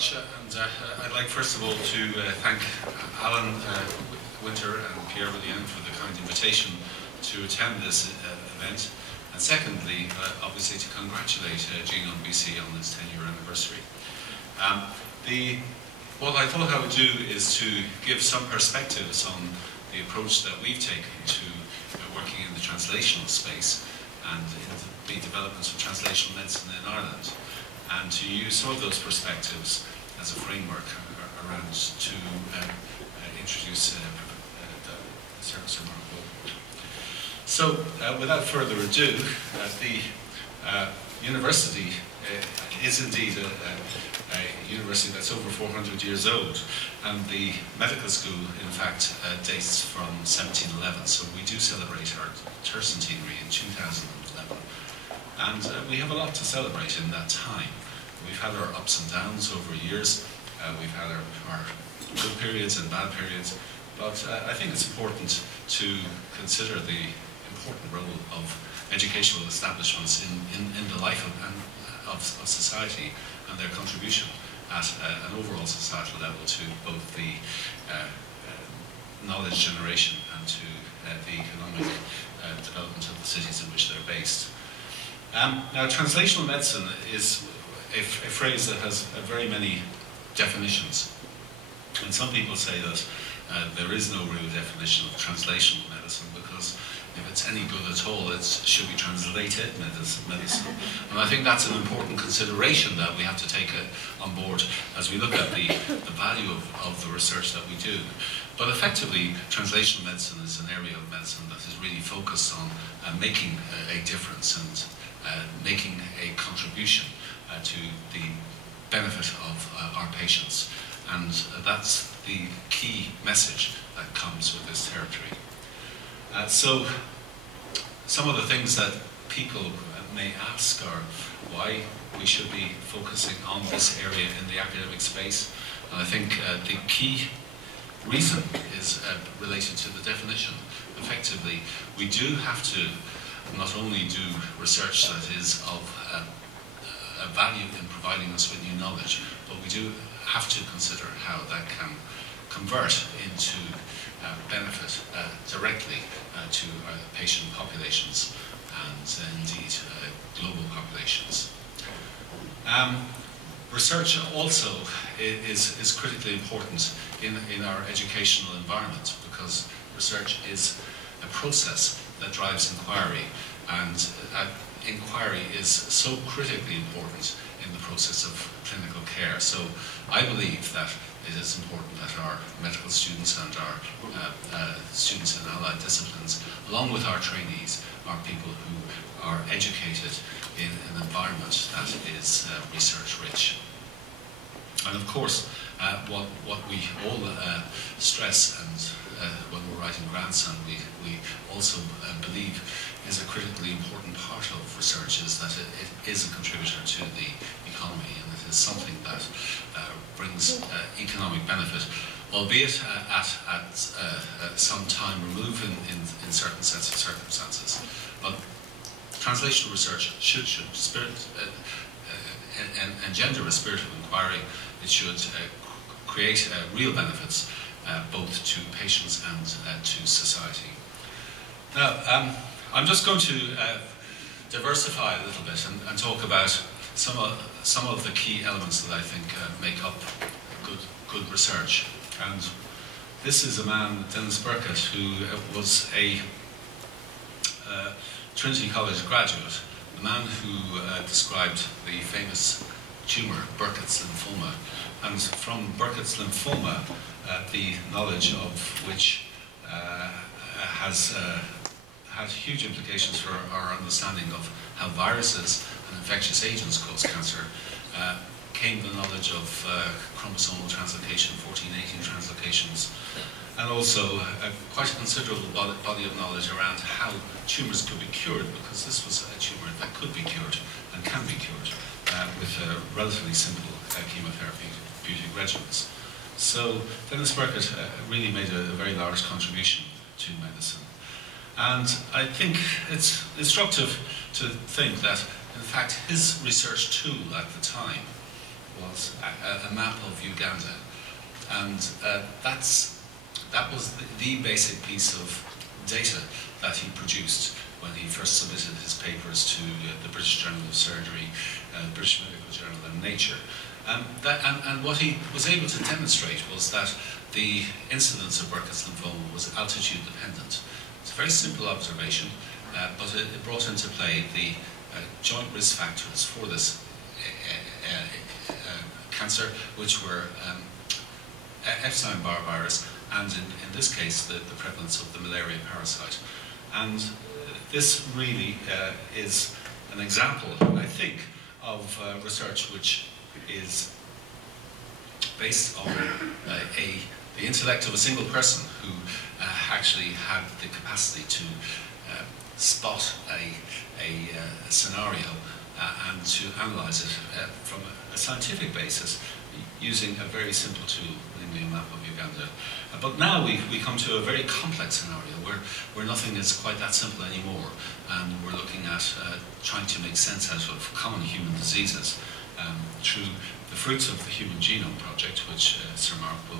much, and I'd like first of all to thank Alan Winter and Pierre William for the kind invitation to attend this event, and secondly, obviously to congratulate Genome BC on its 10-year anniversary. What I thought I would do is to give some perspectives on the approach that we've taken to working in the translational space and in the development of translational medicine in Ireland, and to use some of those perspectives as a framework around to introduce Sir Mark Walberg. So, without further ado, the university is indeed a university that's over 400 years old, and the medical school, in fact, dates from 1711, so we do celebrate our tercentenary in 2011. And we have a lot to celebrate in that time. We've had our ups and downs over years, we've had our good periods and bad periods, but I think it's important to consider the important role of educational establishments in the life of society and their contribution at an overall societal level to both the knowledge generation and to the economic development of the cities in which they're based. Now, translational medicine is a phrase that has very many definitions, and some people say that there is no real definition of translational medicine, because if it's any good at all, it should be translated medicine. And I think that's an important consideration that we have to take on board as we look at the value of the research that we do. But effectively, translational medicine is an area of medicine that is really focused on making a difference and making a contribution to the benefit of our patients. And that's the key message that comes with this territory. So, some of the things that people may ask are why we should be focusing on this area in the academic space. And I think the key reason is related to the definition. Effectively, we do have to not only do research that is of a value in providing us with new knowledge, but we do have to consider how that can convert into benefit directly to patient populations and indeed global populations. Research also is critically important in our educational environment, because research is a process that drives inquiry, and inquiry is so critically important in the process of clinical care. So I believe that it is important that our medical students and our students in allied disciplines, along with our trainees, are people who are educated in an environment that is research-rich. And of course, what we all stress, and when we're writing grants, and we also believe is a critically important part of research, is that it is a contributor to the economy, and it is something that brings economic benefit, albeit at some time removed in certain sets of circumstances. But translational research should engender a spirit of inquiry. It should create real benefits both to patients and to society. Now, I'm just going to diversify a little bit and talk about some of the key elements that I think make up good research. And this is a man, Denis Burt, who was a Trinity College graduate, the man who described the famous tumour, Burkitt's lymphoma. And from Burkitt's lymphoma, the knowledge of which has had huge implications for our understanding of how viruses and infectious agents cause cancer, came the knowledge of chromosomal translocation, 14-18 translocations, and also quite a considerable body of knowledge around how tumours could be cured, because this was a tumour that could be cured and can be cured with relatively simple chemotherapeutic regimens. So Denis Burt really made a very large contribution to medicine. And I think it's instructive to think that, in fact, his research tool at the time was a map of Uganda, and that was the basic piece of data that he produced when he first submitted his papers to the British Journal of Surgery, British Medical Journal, and Nature. And what he was able to demonstrate was that the incidence of Burkitt's lymphoma was altitude dependent. It's a very simple observation, but it brought into play the joint risk factors for this cancer, which were Epstein-Barr virus, and in this case, the prevalence of the malaria parasite. And this really is an example, I think, of research which is based on the intellect of a single person who actually had the capacity to spot a scenario and to analyze it from a scientific basis using a very simple tool, namely a map of Uganda. But now we come to a very complex scenario where nothing is quite that simple anymore, and we're looking at trying to make sense out of common human diseases through the fruits of the Human Genome Project, which Sir Mark will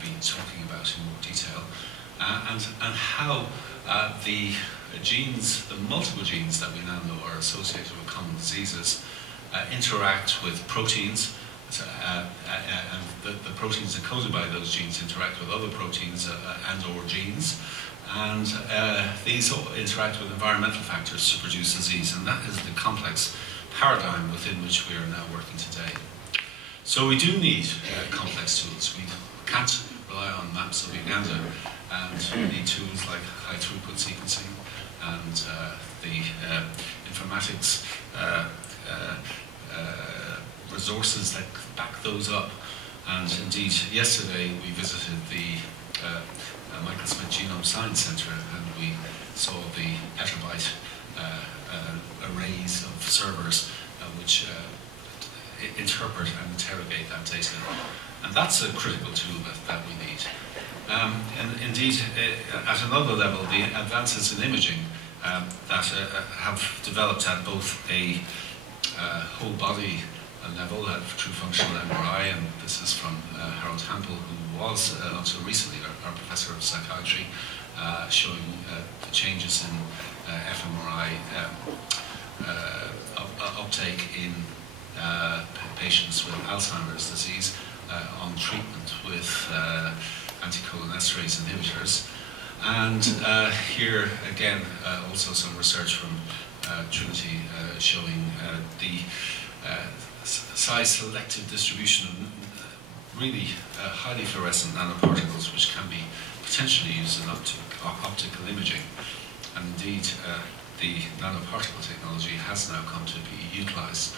be talking about in more detail, and how the genes, the multiple genes that we now know are associated with common diseases, interact with proteins, and the proteins encoded by those genes interact with other proteins and or genes, and these interact with environmental factors to produce disease, and that is the complex paradigm within which we are now working today. So we do need complex tools. We can't rely on maps of Uganda, and we need tools like high throughput sequencing and the informatics resources that back those up. And indeed, yesterday we visited the Michael Smith Genome Science Centre, and we saw the petabyte arrays of servers which interpret and interrogate that data. And that's a critical tool that we need. And indeed, at another level, the advances in imaging that have developed at both a whole body level, at true functional MRI, and this is from Harold Hampel, who was until recently our professor of psychiatry, showing the changes in fMRI uptake in patients with Alzheimer's disease on treatment with anticholinesterase inhibitors. And here again, also some research from Trinity showing the size-selective distribution of really highly fluorescent nanoparticles, which can be potentially used in optical imaging. And indeed, the nanoparticle technology has now come to be utilized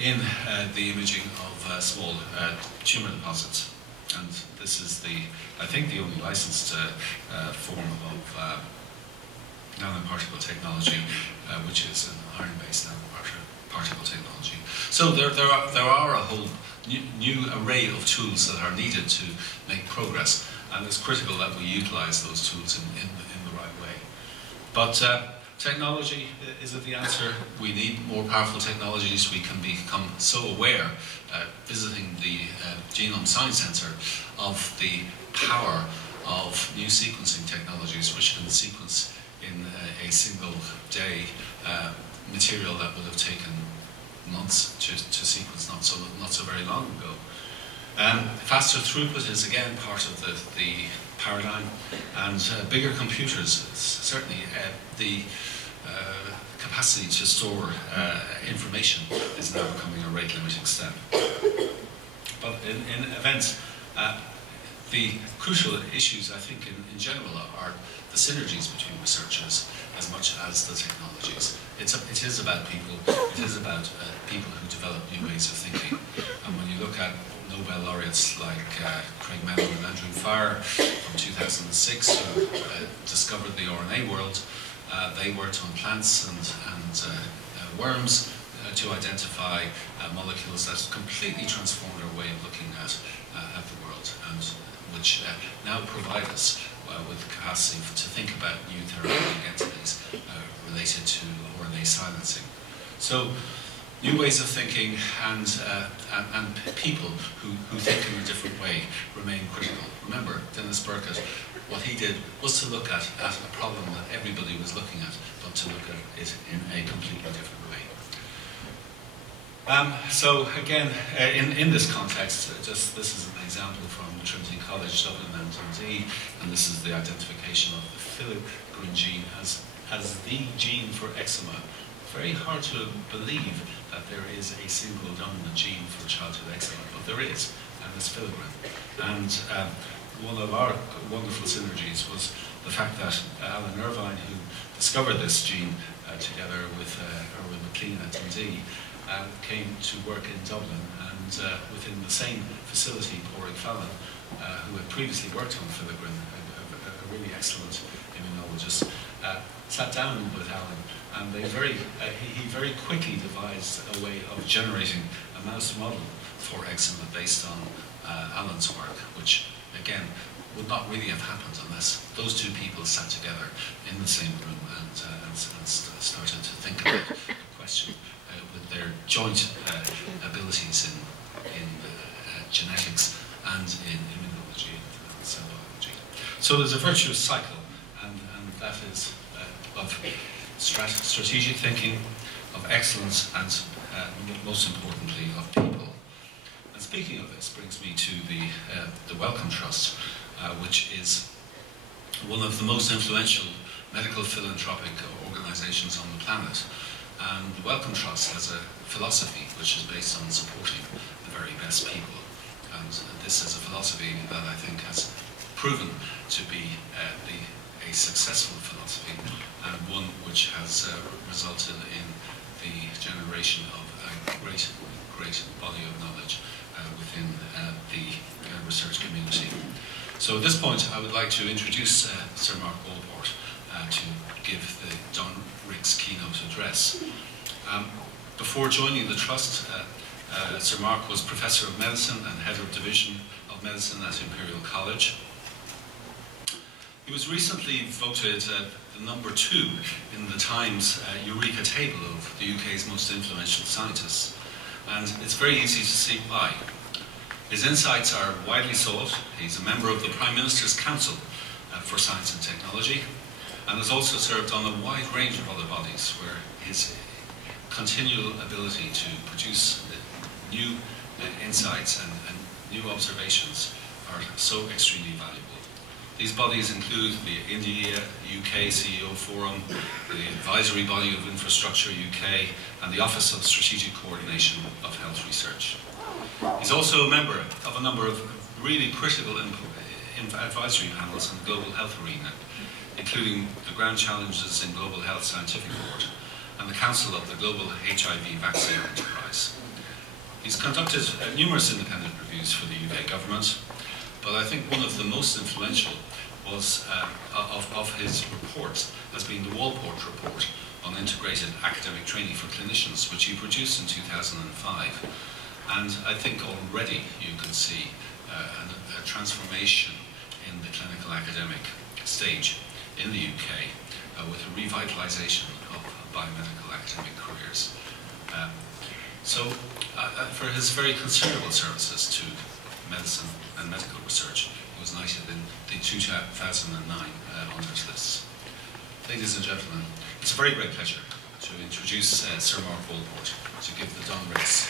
in the imaging of small tumor deposits. And this is I think the only licensed form of nanoparticle technology, which is an iron-based nanoparticle technology. So there are a whole new array of tools that are needed to make progress, and it's critical that we utilize those tools in the right way. But technology isn't the answer. We need more powerful technologies. We can become so aware, visiting the Genome Science Centre, of the power of new sequencing technologies which can sequence in a single day material that would have taken months to sequence not so very long ago. Faster throughput is again part of the paradigm, and bigger computers, certainly the capacity to store information is now becoming a rate limiting step. But in events, the crucial issues, I think, in general are the synergies between researchers as much as the technologies. It is about people. It is about people who develop new ways of thinking. And when you look at Nobel laureates like Craig Mellon and Andrew Farr from 2006, who discovered the RNA world, they worked on plants and worms to identify molecules that completely transformed our way of looking at the world, and which now provide us with the capacity to think about new therapeutic entities related to RNA silencing. So new ways of thinking and people who think in a different way remain critical. Remember, Denis Burt, what he did was to look at a problem that everybody was looking at, but to look at it in a completely different way. So again, in this context, this is an example from Trinity College, Dublin and Dundee, and this is the identification of the filigrean gene as the gene for eczema. Very hard to believe that there is a single dominant gene for childhood eczema, but there is, and it's filigrean. And one of our wonderful synergies was the fact that Alan Irvine, who discovered this gene together with Erwin McLean at Dundee, came to work in Dublin, and within the same facility, Pádraig Fallon, who had previously worked on filigrean, a really excellent immunologist, sat down with Alan, and he very quickly devised a way of generating a mouse model for eczema based on Alan's work, which again would not really have happened unless those two people sat together in the same room and started to think about the question with their joint abilities in genetics and in immunology and cell biology. So there's a virtuous cycle, and that is of strategic thinking, of excellence, and most importantly, of people. And speaking of this brings me to the Wellcome Trust, which is one of the most influential medical philanthropic organisations on the planet. And the Wellcome Trust has a philosophy which is based on supporting the very best people. And this is a philosophy that I think has proven to be a successful philosophy, and one which has resulted in the generation of a great body of knowledge within the research community. So at this point I would like to introduce Sir Mark Walport to give the Don Ricks keynote address. Before joining the Trust, Sir Mark was Professor of Medicine and Head of Division of Medicine at Imperial College. He was recently voted the number 2 in the Times Eureka table of the UK's most influential scientists, and it's very easy to see why. His insights are widely sought. He's a member of the Prime Minister's Council for Science and Technology, and has also served on a wide range of other bodies where his continual ability to produce new insights and new observations are so extremely valuable. These bodies include the India UK CEO Forum, the Advisory Body of Infrastructure UK, and the Office of Strategic Coordination of Health Research. He's also a member of a number of really critical advisory panels in the global health arena, including the Grand Challenges in Global Health Scientific Board and the Council of the Global HIV Vaccine Enterprise. He's conducted numerous independent reviews for the UK government, but I think one of the most influential was of his reports has been the Walport report on integrated academic training for clinicians, which he produced in 2005. And I think already you can see a transformation in the clinical academic stage in the UK with a revitalisation of biomedical academic careers. For his very considerable services to medicine and medical research, he was knighted in the 2009 honours lists. Ladies and gentlemen, it's a very great pleasure to introduce Sir Mark Walport to give the Don Ricks.